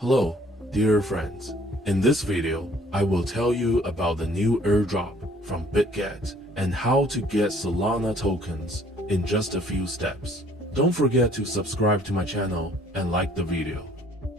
Hello, dear friends. In this video, I will tell you about the new airdrop from Bitget and how to get Solana tokens in just a few steps. Don't forget to subscribe to my channel and like the video.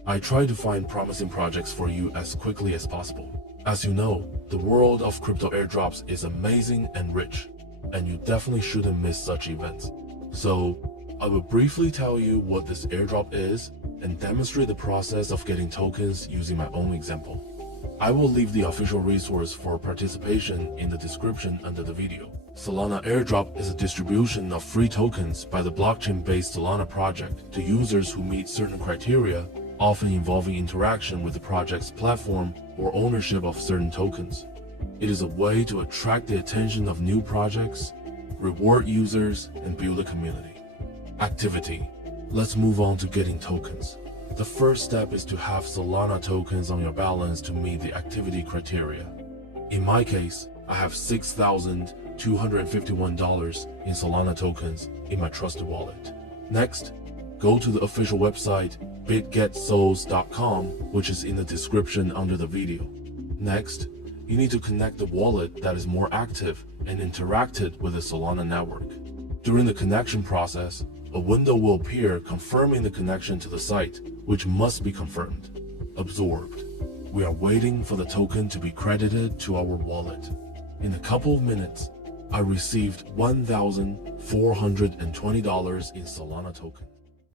I try to find promising projects for you as quickly as possible. As you know, the world of crypto airdrops is amazing and rich, and you definitely shouldn't miss such events. So, I will briefly tell you what this airdrop is and demonstrate the process of getting tokens using my own example. I will leave the official resource for participation in the description under the video. Solana Airdrop is a distribution of free tokens by the blockchain-based Solana project to users who meet certain criteria, often involving interaction with the project's platform or ownership of certain tokens. It is a way to attract the attention of new projects, reward users, and build a community. Activity. Let's move on to getting tokens. The first step is to have Solana tokens on your balance to meet the activity criteria. In my case, I have $6,251 in Solana tokens in my trusted wallet. Next, go to the official website bitgetsols.com, which is in the description under the video. Next, you need to connect the wallet that is more active and interacted with the Solana network. During the connection process, a window will appear confirming the connection to the site, which must be confirmed. Absorbed. We are waiting for the token to be credited to our wallet. In a couple of minutes, I received $1,420 in Solana token.